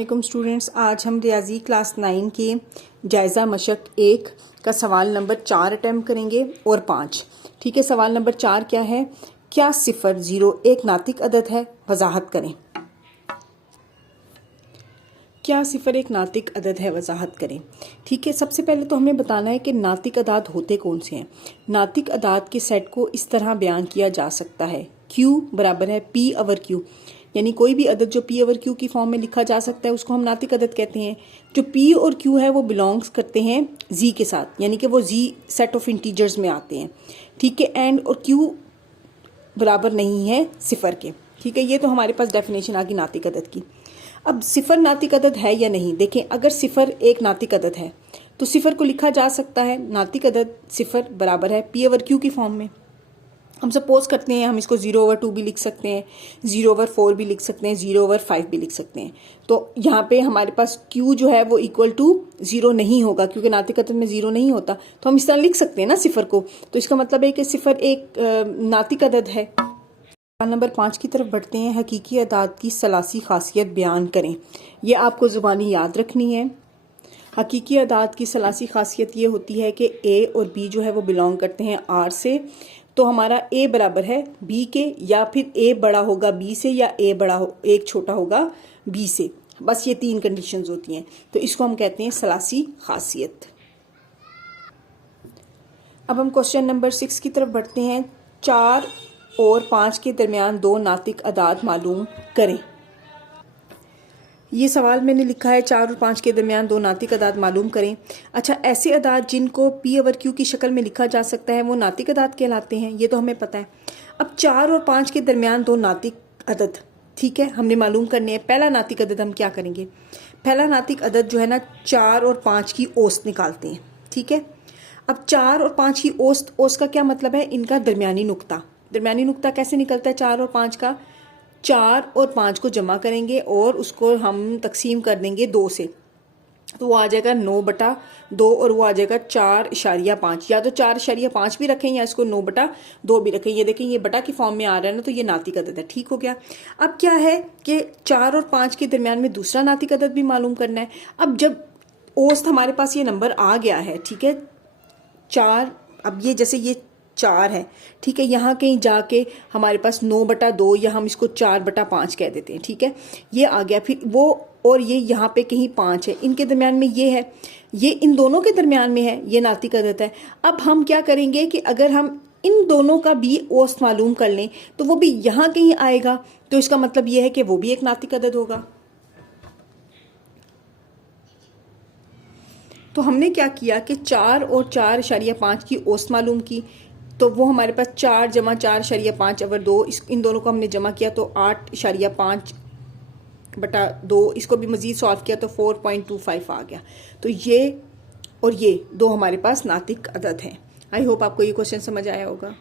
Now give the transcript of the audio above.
वालेकुम स्टूडेंट्स, आज हम रियाजी क्लास 9 के जायज़ा मशक 1 का सवाल नंबर 4 अटैम्प्ट करेंगे और 5। ठीक है, सवाल नंबर 4 क्या है? क्या 0 0 एक नातिक अदद है? वजाहत करें। क्या 0 एक नातिक अदद है? वजाहत करें। ठीक है, सबसे पहले तो हमें बताना है कि नातिक अदाद होते कौन से हैं। नातिक अदाद के सेट को इस तरह बयान किया जा सकता है, Q बराबर है P ओवर Q, यानी कोई भी अदद जो P ओवर Q की फॉर्म में लिखा जा सकता है उसको हम नातिक अदद कहते हैं। जो P और Q है वो बिलोंग्स करते हैं Z के साथ, यानी कि वो Z सेट ऑफ इंटीजर्स में आते हैं। ठीक है, एंड और Q बराबर नहीं है 0 के। ठीक है, ये तो हमारे पास डेफिनेशन आ गई नातिक अदद की। अब 0 नातिक अदद है या नहीं, देखें, अगर 0 एक नातिक अदद है तो 0 को लिखा जा सकता है नातिक अदद 0 बराबर है P ओवर Q की फॉर्म में। हम सपोज करते हैं हम इसको 0 ओवर 2 भी लिख सकते हैं, 0 ओवर 4 भी लिख सकते हैं, 0 ओवर 5 भी लिख सकते हैं। तो यहाँ पे हमारे पास Q जो है वो इक्वल टू 0 नहीं होगा, क्योंकि नातिक अदद में 0 नहीं होता, तो हम इस तरह लिख सकते हैं ना 0 को। तो इसका मतलब है कि 0 एक नातिक अदद है। सवाल नंबर 5 की तरफ बढ़ते हैं। हकीकी अदाद की सलासी खासियत बयान करें। ये आपको ज़ुबानी याद रखनी है। हकीकी अदाद की सलासी खासियत ये होती है कि A और B जो है वो बिलोंग करते हैं R से, तो हमारा A बराबर है B के, या फिर A बड़ा होगा B से, या A एक छोटा होगा B से। बस ये 3 कंडीशंस होती हैं, तो इसको हम कहते हैं सलासी खासियत। अब हम क्वेश्चन नंबर 6 की तरफ बढ़ते हैं। 4 और 5 के दरमियान 2 नातिक अदाद मालूम करें। ये सवाल मैंने लिखा है 4 और 5 के दरमियान 2 नातिक अदाद मालूम करें। अच्छा, ऐसे अदाद जिनको P ओवर Q की शक्ल में लिखा जा सकता है वो नातिक अदाद कहलाते हैं, ये तो हमें पता है। अब 4 और 5 के दरमियान 2 नातिक अदद, ठीक है, हमने मालूम करने हैं। पहला नातिक अदद हम क्या करेंगे? पहला नातिक अदद जो है ना, 4 और 5 की औसत निकालते हैं। ठीक है, अब 4 और 5 की औसत का क्या मतलब है? इनका दरमियानी नुक्ता। दरमियानी नुक्ता कैसे निकलता है 4 और 5 का? 4 और 5 को जमा करेंगे और उसको हम तकसीम कर देंगे 2 से, तो वो आ जाएगा 9/2 और वो आ जाएगा 4.5, या तो 4.5 भी रखें या इसको 9/2 भी रखें। ये देखें, ये बटा की फॉर्म में आ रहा है ना, तो ये नातिक अदद है। ठीक हो गया। अब क्या है कि 4 और 5 के दरमियान में दूसरा नातिक अदद भी मालूम करना है। अब जब औसत हमारे पास ये नंबर आ गया है, ठीक है, 4, अब ये जैसे ये 4 है, ठीक है, यहाँ कहीं जाके हमारे पास 9/2, या हम इसको 4/5 कह देते हैं। ठीक है, ये आ गया, फिर वो, और ये यहाँ पे कहीं 5 है, इनके दरमियान में ये है, ये इन दोनों के दरमियान में है, ये नातिक अदद है। अब हम क्या करेंगे कि अगर हम इन दोनों का भी औसत मालूम कर लें तो वो भी यहाँ कहीं आएगा, तो इसका मतलब ये है कि वो भी एक नातिक अदद होगा। तो हमने क्या किया कि 4 और 4.5 की औसत मालूम की, तो वो हमारे पास 4 जमा 4.5 ओवर 2, इन दोनों को हमने जमा किया तो 8.5/2, इसको भी मज़ीद सॉल्व किया तो 4.25 आ गया। तो ये और ये 2 हमारे पास नातिक अदद हैं। आई होप आपको ये क्वेश्चन समझ आया होगा।